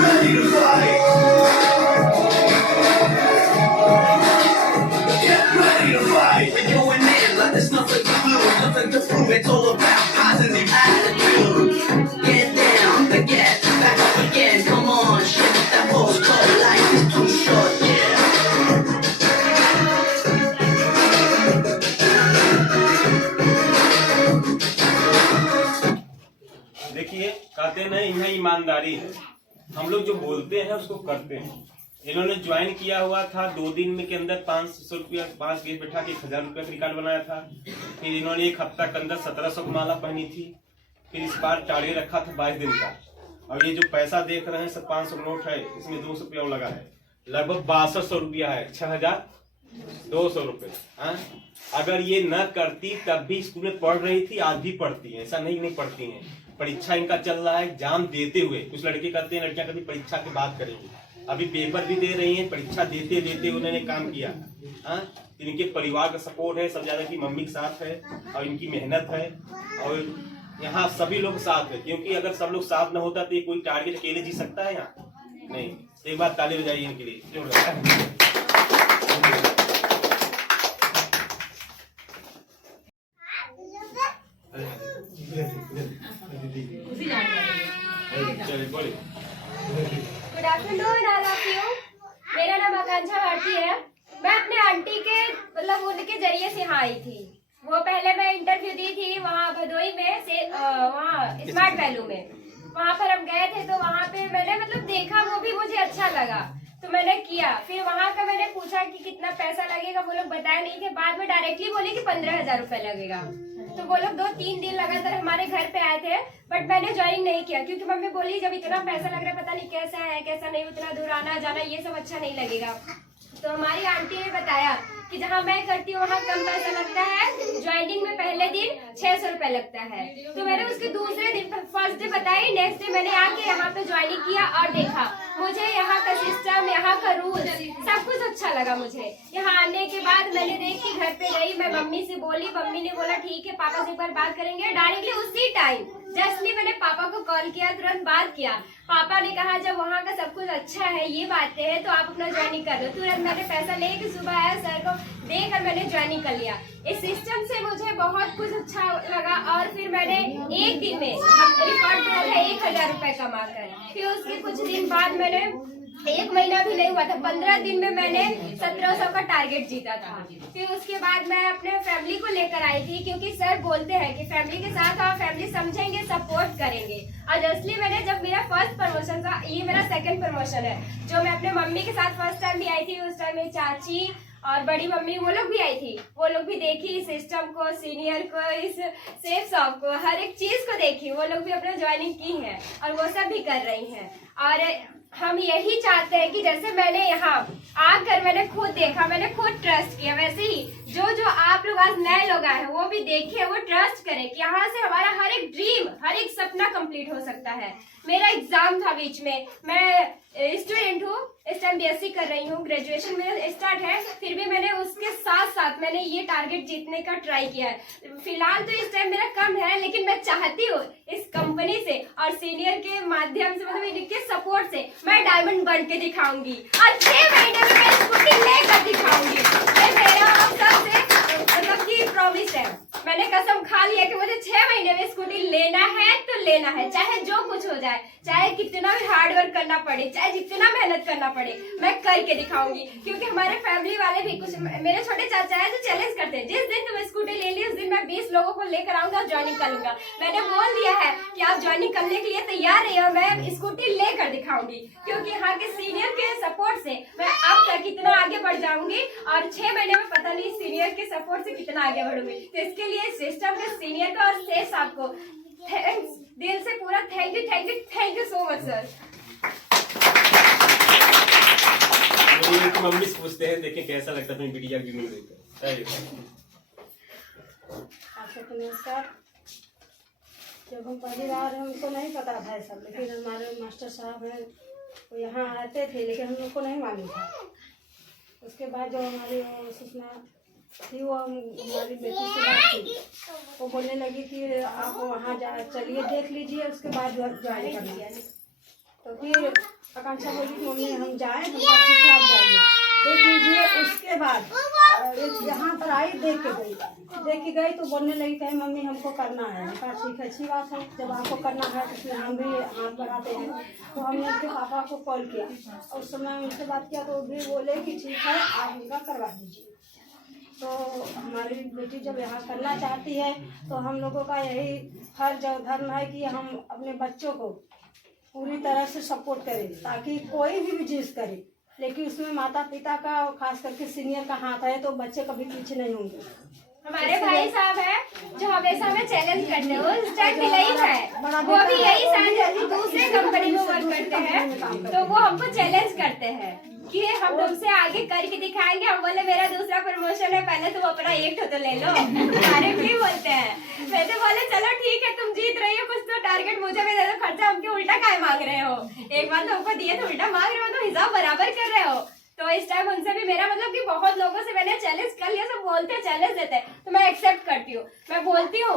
देखिए, कहते नहीं यह ईमानदारी है। हम लोग जो बोलते हैं उसको करते हैं। इन्होंने ज्वाइन किया हुआ था 2 दिन के अंदर 500 रुपया 5 गेट बैठा के 1000 रुपया का रिकॉर्ड बनाया था। फिर इन्होंने 1 हफ्ता के अंदर 1700 की माला पहनी थी। फिर इस बार टारगेट रखा था 22 दिन का। और ये जो पैसा देख रहे हैं सब 500 नोट है, इसमें 200 रुपया लगा है, लगभग 6200 रुपया है, 6200 रुपये। अगर ये न करती तब भी स्कूल में पढ़ रही थी, आज भी पढ़ती है, ऐसा नहीं पढ़ती है। परीक्षा इनका चल रहा है, एग्जाम देते हुए। कुछ लड़के करते हैं, लड़कियां कभी परीक्षा की बात करेंगी, अभी पेपर भी दे रही हैं। परीक्षा देते देते उन्होंने काम किया। इनके परिवार का सपोर्ट है, सब ज्यादा की मम्मी के साथ है और इनकी मेहनत है। और यहाँ सभी लोग साथ है, क्योंकि अगर सब लोग साथ न होता तो ये कोई टारगेट अकेले जी सकता है यहाँ? नहीं। एक बार ताली बजाइए इनके लिए। Good afternoon all of you. मेरा नाम आकांक्षा भारती है। मैं अपने आंटी के मतलब उनके जरिए से यहाँ आई थी। वो पहले मैं इंटरव्यू दी थी वहाँ भदोई में से वहाँ स्मार्ट वैल्यू में। वहाँ पर हम गए थे तो वहाँ पे मैंने मतलब देखा, वो भी मुझे अच्छा लगा तो मैंने किया। फिर वहाँ का मैंने पूछा कि कितना पैसा लगेगा, वो लोग बताए नहीं थे। बाद में डायरेक्टली बोले कि 15,000 रुपए लगेगा। तो वो लोग 2-3 दिन लगातार हमारे घर पे आए थे, बट मैंने ज्वाइन नहीं किया क्योंकि मम्मी बोली जब इतना पैसा लग रहा है पता नहीं कैसा है कैसा नहीं, उतना दूर आना जाना ये सब अच्छा नहीं लगेगा। तो हमारी आंटी ने बताया कि जहाँ मैं करती हूँ वहाँ कम पैसा लगता है, ज्वाइनिंग में पहले दिन 600 रुपए लगता है। तो मैंने उसके दूसरे दिन फर्स्ट डे बताई, नेक्स्ट डे मैंने आके यहाँ पे ज्वाइनिंग किया और देखा मुझे यहाँ का सिस्टम, यहाँ का रूल सब कुछ अच्छा लगा। मुझे यहाँ आने के बाद मैंने देख के घर पे गई, मैं मम्मी से बोली, मम्मी ने बोला ठीक है पापा से एक बार बात करेंगे। डायरेक्टली उसी टाइम जस्टली मैंने पापा को कॉल किया, तुरंत बात किया। पापा ने कहा जब वहाँ का सब कुछ अच्छा है, ये बातें हैं तो आप अपना ज्वाइनिंग कर दो। तुरंत मैंने पैसा लेके सुबह आया, सर को देकर मैंने ज्वाइनिंग कर लिया। इस सिस्टम से मुझे बहुत कुछ अच्छा लगा और फिर मैंने एक दिन में रिकॉर्ड किया था 1000 रुपए कमा कर। फिर उसके कुछ दिन बाद मैंने 1 महीना भी नहीं हुआ था, 15 दिन में मैंने 1700 का टारगेट जीता था। फिर उसके बाद मैं अपने फैमिली को लेकर आई थी, क्योंकि सर बोलते हैं कि फैमिली के साथ आप फैमिली समझेंगे, सपोर्ट करेंगे। और असली मैंने जब मेरा फर्स्ट प्रमोशन था, ये मेरा सेकंड प्रमोशन है, जो मैं अपने मम्मी के साथ फर्स्ट टाइम भी आई थी, उस टाइम मेरी चाची और बड़ी मम्मी वो लोग भी आई थी, वो लोग भी देखी सिस्टम को, सीनियर को, इस सेफ शॉप को, हर एक चीज को देखी। वो लोग भी अपना ज्वाइनिंग की है और वो सब भी कर रही हैं। और हम यही चाहते हैं कि जैसे मैंने यहाँ आकर मैंने खुद देखा, मैंने खुद ट्रस्ट किया, वैसे ही जो आप लोग आज नए लोग आए हैं वो भी देखें, वो ट्रस्ट करें कि यहाँ से हमारा हर एक ड्रीम, हर एक सपना कंप्लीट हो सकता है। मेरा एग्जाम था बीच में, मैं स्टूडेंट हूँ, इस टाइम बीएससी कर रही हूँ, ग्रेजुएशन में स्टार्ट है, फिर भी मैंने उसके साथ साथ मैंने ये टारगेट जीतने का ट्राई किया है। फिलहाल तो इस टाइम मेरा कम है, लेकिन मैं चाहती हूँ इस कंपनी से और सीनियर के माध्यम से, मतलब इनके सपोर्ट से मैं डायमंड बन के दिखाऊंगी और 6 महीने में मैं स्कूटी लेकर दिखाऊंगी। ये मेरा आप सबसे मतलब की प्रॉमिस है, मैंने कसम खा लिया कि मुझे 6 महीने में स्कूटी लेना है तो लेना है, चाहे जो कुछ हो जाए, चाहे कितना भी हार्ड वर्क करना पड़े, चाहे जितना मेहनत करना पड़े, मैं करके दिखाऊंगी। क्योंकि हमारे फैमिली वाले भी, कुछ मेरे छोटे चाचा है जो चैलेंज करते हैं, जिस दिन तुम स्कूटी ले ली उस दिन मैं 20 लोगों को लेकर आऊंगा और ज्वाइनिंग कर लूंगा। मैंने बोल दिया है कि आप ज्वाइनिंग करने के लिए तैयार रहिए और मैं स्कूटी लेकर दिखाऊंगी, क्योंकि यहाँ के सीनियर के सपोर्ट से मैं अब तक कितना आगे बढ़ जाऊंगी और 6 महीने में पता नहीं सीनियर के सपोर्ट से कितना आगे बढ़ूंगी। तो इसके लिए सिस्टम के सीनियर का और शेष आपको थैंक्स, दिल से पूरा thank you so much sir. Mummy से पूछते हैं, देखें कैसा लगता है अपनी बिटिया की वीडियो देखकर। आपको नमस्कार। जब हम पहली बार हमको नहीं पता था ये सब, लेकिन हमारे मास्टर साहब हैं वो यहाँ आते थे, लेकिन हम लोग को नहीं मालूम था। उसके बाद जो हमारी सुषमा थी, वो हमारी बेटी से बात की, वो बोलने लगी कि आप वहाँ चलिए देख लीजिए, उसके बाद ज्वाइन करना। तो फिर आकांक्षा बोली कि मम्मी हम जाएँ, हम ठीक है आप जाइए देख लीजिए। उसके बाद यहाँ पर आई, देख के गई तो बोलने लगी कहीं मम्मी हमको करना है। कहा ठीक है, अच्छी बात है, जब आपको करना है तो उसमें हम भी हाथ बढ़ाते हैं। तो हमने उसके पापा को कॉल किया और उस समय उनसे बात किया, तो वो भी बोले कि ठीक है आप उनका करवा दीजिए। तो हमारी बेटी जब यहाँ करना चाहती है तो हम लोगों का यही फर्ज और धर्म है कि हम अपने बच्चों को पूरी तरह से सपोर्ट करें, ताकि कोई भी बिजनेस करे, लेकिन उसमें माता पिता का और खास करके सीनियर का हाथ है, तो बच्चे कभी पीछे नहीं होंगे। हमारे भाई साहब हैं जो हमेशा हमें चैलेंज करते हैं, वो स्टार्ट यही है, वो भी यही शायद दूसरे कंपनी में वर्क करते हैं, तो वो हमको चैलेंज करते हैं कि हम तुमसे आगे करके दिखाएंगे। हम बोले मेरा दूसरा प्रमोशन है, पहले तुम अपना एक तो ले लो, हमारे भी बोलते हैं। फिर तो बोले चलो ठीक है, तुम जीत रही हो, कुछ तो टारगेट मुझे भी दे दो, खर्चा हमके उल्टा काय मांग रहे हो, एक बार तुमको दिए तो उल्टा मांग रहे हो, तो हिसाब बराबर कर रहे हो। तो इस टाइम उनसे भी मेरा मतलब कि बहुत लोगों से मैंने चैलेंज कर लिया, सब बोलते चैलेंज देते हैं, तो मैं एक्सेप्ट करती हूँ, मैं बोलती हूँ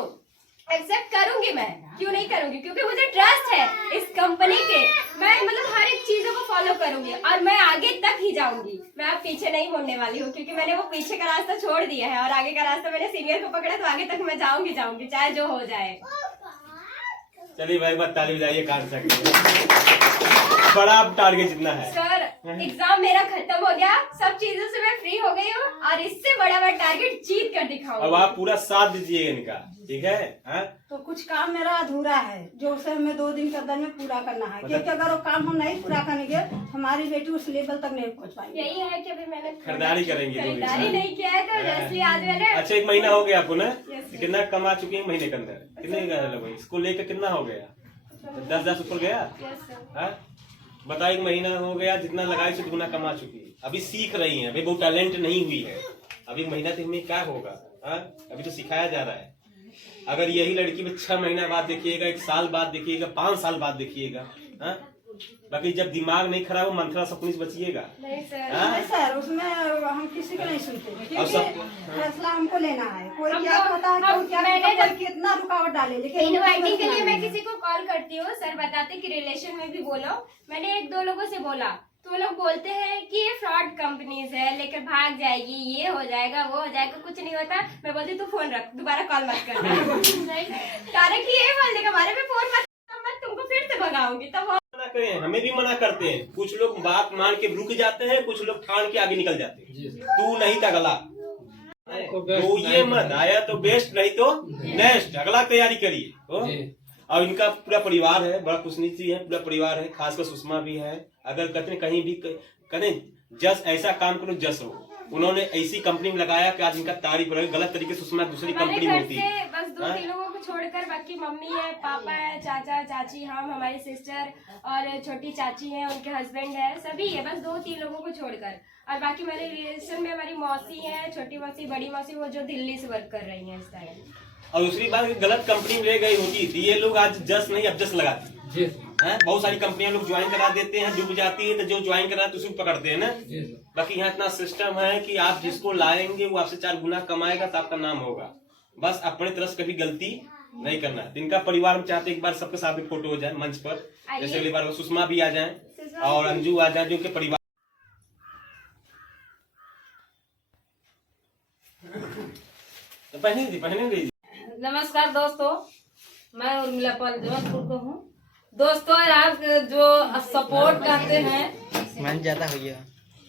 एक्सेप्ट करूंगी, मैं क्यों नहीं करूंगी, क्योंकि मुझे ट्रस्ट है इस कंपनी के। मैं मतलब हर एक चीजों को फॉलो करूंगी और मैं आगे तक ही जाऊंगी, मैं अब पीछे नहीं मुड़ने वाली हूँ, क्योंकि मैंने वो पीछे का रास्ता छोड़ दिया है और आगे का रास्ता मैंने सीनियर को पकड़ा, तो आगे तक मैं जाऊंगी चाहे जो हो जाए। चलिए भाई, बात ताली बजाइए, काट सकते बड़ा टारगेट जितना है। सर एग्जाम मेरा खत्म हो गया, सब चीजों से मैं फ्री हो गई हूँ और इससे बड़ा मैं टारगेट जीत कर दिखाऊंगी। अब आप पूरा साथ दीजिएगा इनका, ठीक है? तो कुछ काम मेरा अधूरा है जो उसे हमें 2 दिन के अंदर में पूरा करना है, क्योंकि अगर वो काम हम नहीं पूरा करेंगे हमारी बेटी उस लेवल तक नहीं पहुँच पाएगी। यही है कि अभी मैंने खरीदारी करेंगे, खरीदारी नहीं किया है, तो जैसे आज मैंने। अच्छा 1 महीना हो गया आपको ना? कितना कमा चुके हैं महीने के अंदर? कितने इसको लेकर कितना हो गया? 10,000 ऊपर गया? बताओ, 1 महीना हो गया, जितना लगाई से दुगना कमा चुकी है। अभी सीख रही है, अभी बहुत टैलेंट नहीं हुई है, अभी 1 महीना तो हमें क्या होगा? अभी तो सिखाया जा रहा है। अगर यही लड़की में 6 महीना बाद देखिएगा, 1 साल बाद देखिएगा, 5 साल बाद देखिएगा, बाकी जब दिमाग नहीं खराब हो मंथरा सपनी से बचिएगा। नहीं सर, उसमें हम किसी को नहीं सुनते, क्योंकि फैसला हमको लेना है। कोई क्या कहता है, कोई कितना रुकावट डाले, लेकिन इनवाइटिंग के लिए मैं किसी को कॉल करती हूँ, सर बताते कि रिलेशन में भी बोलो। मैंने 1-2 लोगों से बोला, तो वो लोग बोलते हैं कि ये फ्रॉड कंपनीज है, लेकर भाग जाएगी, ये हो जाएगा, वो हो जाएगा, कुछ नहीं होता। मैं बोलती तू फोन रख, दोबारा कॉल मत करना। डायरेक्टली यही बोलने के बारे में, फोन मत, तुमको फिर से भगाऊंगी। तब करें, हमें भी मना करते हैं। कुछ लोग बात मान के रुक जाते हैं, कुछ लोग ठान के आगे निकल जाते हैं। तू नहीं तो अगला, तो ये मत आया तो बेस्ट, नहीं तो नेक्स्ट, अगला तैयारी करिए। और इनका पूरा परिवार है, बड़ा खुशनीसी है, पूरा परिवार है, खासकर सुषमा भी है। अगर कहते हैं कहीं भी करें जस ऐसा काम करो जस हो, उन्होंने ऐसी कंपनी में लगाया कि आज इनका तारीफ रहे। गलत तरीके से सुषमा दूसरी कंपनी में होती है। बस 2-3 लोगों को छोड़कर बाकी मम्मी है, पापा है, चाचा चाची, हम, हमारी सिस्टर और छोटी चाची है, उनके हस्बैंड है, सभी है, बस 2-3 लोगों को छोड़कर। और बाकी हमारे रिलेशन में हमारी मौसी है, छोटी मौसी, बड़ी मौसी, वो जो दिल्ली से वर्क कर रही है इस टाइम। और दूसरी बात, गलत कंपनी में ले गई होती थी, ये लोग आज जस नहीं अब जस लगाती है। बहुत सारी कंपनियां लोग ज्वाइन करा देते हैं, डूब जाती है, तो जो ज्वाइन करा तो उसी को पकड़ते हैं ना। बाकी यहाँ इतना सिस्टम है कि आप जिसको लाएंगे वो आपसे 4 गुना कमाएगा तो आपका नाम होगा। बस अपने तरफ से कभी गलती नहीं करना। इनका परिवार हम चाहते एक बार सबके साथ में फोटो हो जाए मंच पर, जैसे अगली बार सुषमा भी आ जाए और अंजू आ जाए, जो उनके परिवार। पहने दीजिए। नमस्कार दोस्तों, मैं उर्मिला पाल जबलपुर को हूँ। दोस्तों यार जो सपोर्ट करते हैं, मन ज्यादा हो गया,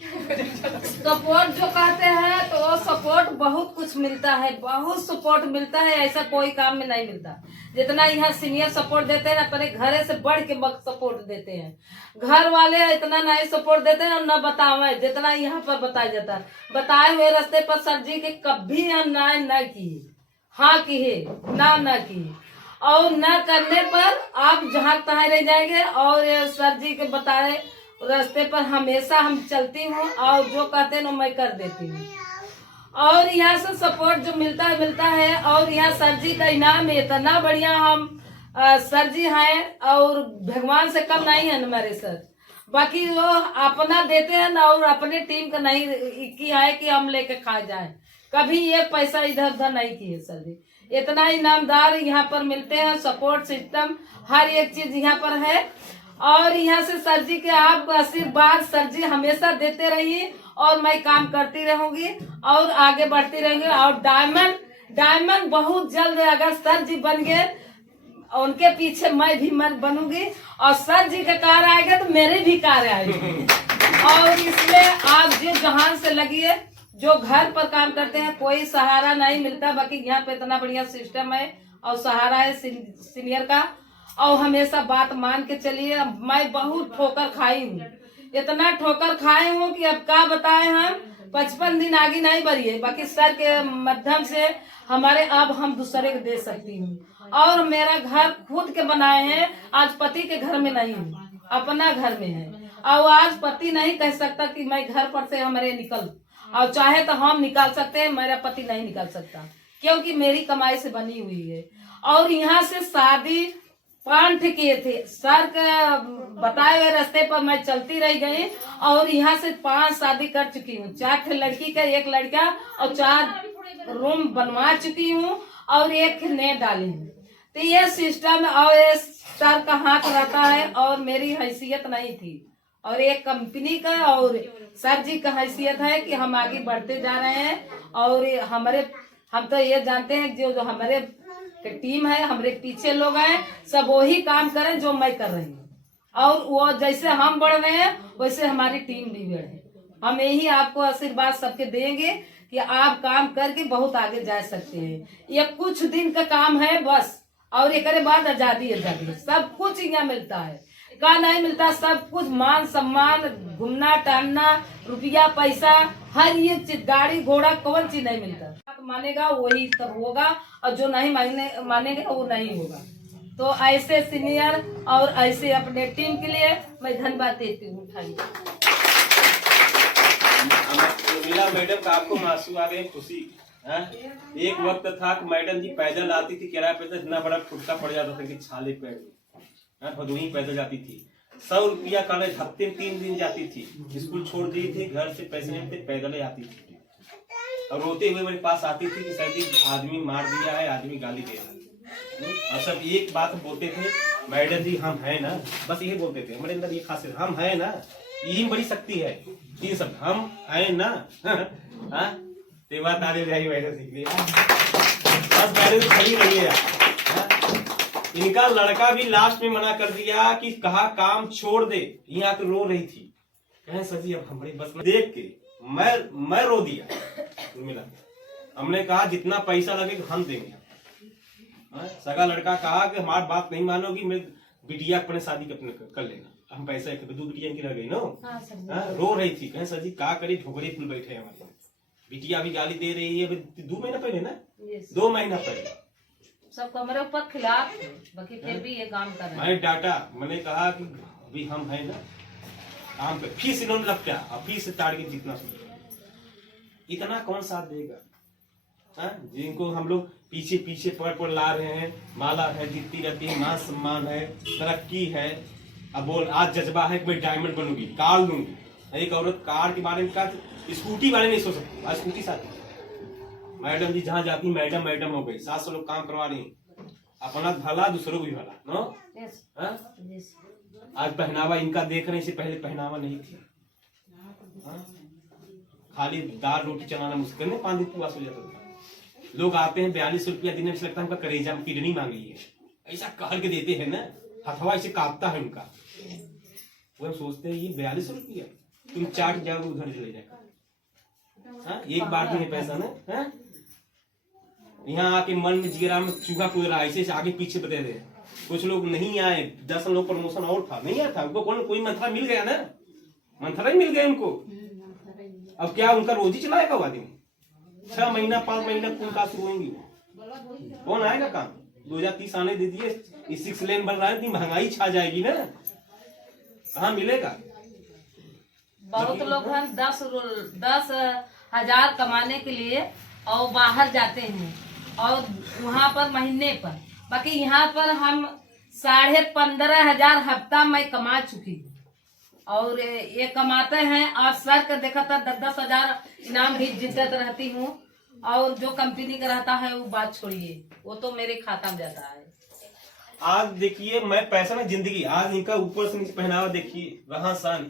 सपोर्ट जो कहते हैं तो वो सपोर्ट बहुत कुछ मिलता है, बहुत सपोर्ट मिलता है। ऐसा कोई काम में नहीं मिलता जितना यहाँ सीनियर सपोर्ट देते हैं। अपने घरे से बढ़ के सपोर्ट देते हैं। घर वाले इतना नहीं सपोर्ट देते हैं और न बतावे जितना यहाँ पर बताया जाता है। बताए हुए रास्ते पर सर जी के कभी हम ना किए, हाँ किए ना किए, और न करने पर आप जहाँ तहाँ रह जाएंगे। और सर जी के बताए रास्ते पर हमेशा हम चलती हूँ और जो कहते हैं मैं कर देती हूँ। और यहाँ से सपोर्ट जो मिलता है। और यहाँ सर जी का इनाम इतना बढ़िया, हम सर जी हैं और भगवान से कम नहीं है हमारे सर। बाकी वो अपना देते हैं ना, और अपने टीम का नहीं किया है कि हम लेके खा जाए, कभी ये पैसा इधर उधर नहीं किए सर जी। इतना इनामदार यहाँ पर मिलते हैं, सपोर्ट सिस्टम हर एक चीज यहाँ पर है। और यहाँ से सर जी के आपको आशीर्वाद सर जी हमेशा देते रहिए और मैं काम करती रहूंगी और आगे बढ़ती रहूंगी। और डायमंड बहुत जल्द अगर सर जी बन गए, उनके पीछे मैं भी बनूंगी और सर जी का कार आएगा तो मेरे भी कार आएगी। और इसलिए आप जो जहान से लगिए, जो घर पर काम करते हैं कोई सहारा नहीं मिलता। बाकी यहाँ पे इतना बढ़िया सिस्टम है और सहारा है सीनियर का। और हमेशा बात मान के चलिए। मैं बहुत ठोकर खाई हूँ, इतना ठोकर खाए हूँ कि अब क्या बताए हम, 55 दिन आगे नहीं बढ़िए। बाकी सर के माध्यम से हमारे अब हम दूसरे को दे सकती हूँ। और मेरा घर खुद के बनाए हैं, आज पति के घर में नहीं हूँ, अपना घर में है। और आज पति नहीं कह सकता कि मैं घर पर से हमारे निकल, और चाहे तो हम निकाल सकते हैं, मेरा पति नहीं निकाल सकता क्योंकि मेरी कमाई से बनी हुई है। और यहाँ से शादी 5 किए थे, सर के बताए हुए रास्ते पर मैं चलती रह गई और यहाँ से 5 शादी कर चुकी हूँ। 4 लड़की का 1 लड़का और 4 रूम बनवा चुकी हूँ और 1 ने डाली हूँ। तो ये सिस्टम और ये सर का हाथ रहता है और मेरी हैसियत नहीं थी और एक कंपनी का और सर जी का हैसियत है कि हम आगे बढ़ते जा रहे हैं। और हम तो ये जानते हैं जो हमारे टीम है, हमारे पीछे लोग हैं, सब वही काम करें जो मैं कर रही हूँ। और वो जैसे हम बढ़ रहे हैं वैसे हमारी टीम भी बढ़े। हम यही आपको आशीर्वाद सबके देंगे कि आप काम करके बहुत आगे जा सकते हैं। ये कुछ दिन का काम है बस, और एक बाद आजादी सब कुछ यहाँ मिलता है। का नहीं मिलता, सब कुछ मान सम्मान, घूमना टहलना, रुपया पैसा, हर ये चीज, गाड़ी घोड़ा कौन चीज नहीं मिलता। मानेगा वही तब होगा और जो नहीं मानेगा वो नहीं होगा। तो ऐसे सीनियर और ऐसे अपने टीम के लिए मैं धन्यवाद देती हूँ। मैडम का आपको मासूम आ गए खुशी। एक वक्त था कि मैडम जी पैदल आती थी, किराया पैदल इतना बड़ा फुटका पड़ जाता था कि छाले पैर में भदोही पैदल जाती थी। 100 रुपया कॉलेज हफ्ते में 3 दिन जाती थी, स्कूल छोड़ दी थी, घर से पैसे नहीं थे, पैदल ही आती थी और रोते हुए मेरे पास आती थी कि सर जी आदमी मार दिया है, आदमी गाली दे रहा है। और सब एक बात बोलते थे, मैडम जी हम है ना, बस यही बोलते थे। हमारे अंदर ये खासियत, हम है ना, यही बड़ी शक्ति है। 3 शब्द, हम है ना। ते बात आगे जाएगी मैडम सीख ली, बस मैडम खड़ी रही है। इनका लड़का भी लास्ट में मना कर दिया कि कहा काम छोड़ दे, यहाँ के रो रही थी। कहें सर जी अब हमारी बस में देख के मैं रो दिया। मिला हमने कहा जितना पैसा लगेगा हम देंगे। सगा लड़का कहा कि हमारी बात नहीं मानोगी, मैं बिटिया अपने शादी अपने कर लेना, हम पैसा दो बिटिया की रह गई ना। रो रही थी। कहें सर जी क्या करी, ढोकरे फूल बैठे हमारे। बिटिया भी गाली दे रही है। 2 महीना पहले ना, 2 महीना पहले सब कमरे ऊपर खिलाफ थे, बाकी फिर भी ये काम कर रहे हैं। मैंने डांटा, मैंने कहा कि अभी हम है ना काम पे, फीस इन्होंने लग गया, अब फीस टारगेट जितना इतना कौन साथ देगा। जिनको हम लोग पीछे पीछे पड़ ला रहे हैं, माला है जीतती रहती है, मान सम्मान है, तरक्की है। अब बोल आज जज्बा है कि मैं डायमंड बनूंगी, कार लूंगी। एक औरत कार के बारे में कहा, स्कूटी बारे में नहीं सोच सकती। आज स्कूटी साथ मैडम जी जहाँ जाती मैडम मैडम हो गई, 700 लोग काम करवा रही हैं, अपना भला दूसरों को भी भला नो। आज पहनावा इनका देख रहे हैं, इससे पहले पहनावा नहीं थी। खाली दाल रोटी चलाना मुश्किल नहीं, 5 दिन पुआस हो जाता था। लोग आते हैं 42 रुपया देने में लगता है उनका करेजा में किडनी मांगी है, ऐसा कहल के देते हैं ना, हथवा ऐसे कांपता है उनका। वो हम सोचते हैं ये 42 रुपया तुम चाट जाओगे उधर चले जाएगा। एक बार भी नहीं पैसा ना। यहाँ आके मन में जीरा में चूहा कूद रहा है, ऐसे आगे पीछे बता रहे। कुछ लोग नहीं आए, 10 लोग प्रमोशन और था, नहीं आया था उनको। कोई मंथरा मिल गया ना, मंथरा ही मिल गया उनको। अब क्या उनका रोजी चलाएगा वो आदमी? 6 महीना 5 महीना कौन का शुरू होंगी, कौन आएगा काम? 2030 आने दे दिए, 6 लेन बन रहा है, इतनी महंगाई छा जाएगी ना, कहाँ मिलेगा? बहुत लोग हैं 10,000 कमाने के लिए और बाहर जाते हैं और वहाँ पर महीने पर, बाकी यहाँ पर हम 15,500 हफ्ता मैं कमा चुकी हूँ। और ये कमाते हैं और सर का देखा था 10,000 इनाम भी जीतत रहती हूँ। और जो कंपनी का रहता है वो बात छोड़िए, वो तो मेरे खाता में जाता है। आज देखिए मैं पैसा ना जिंदगी, आज इनका ऊपर से नीचे पहनावा देखिए, रहा सान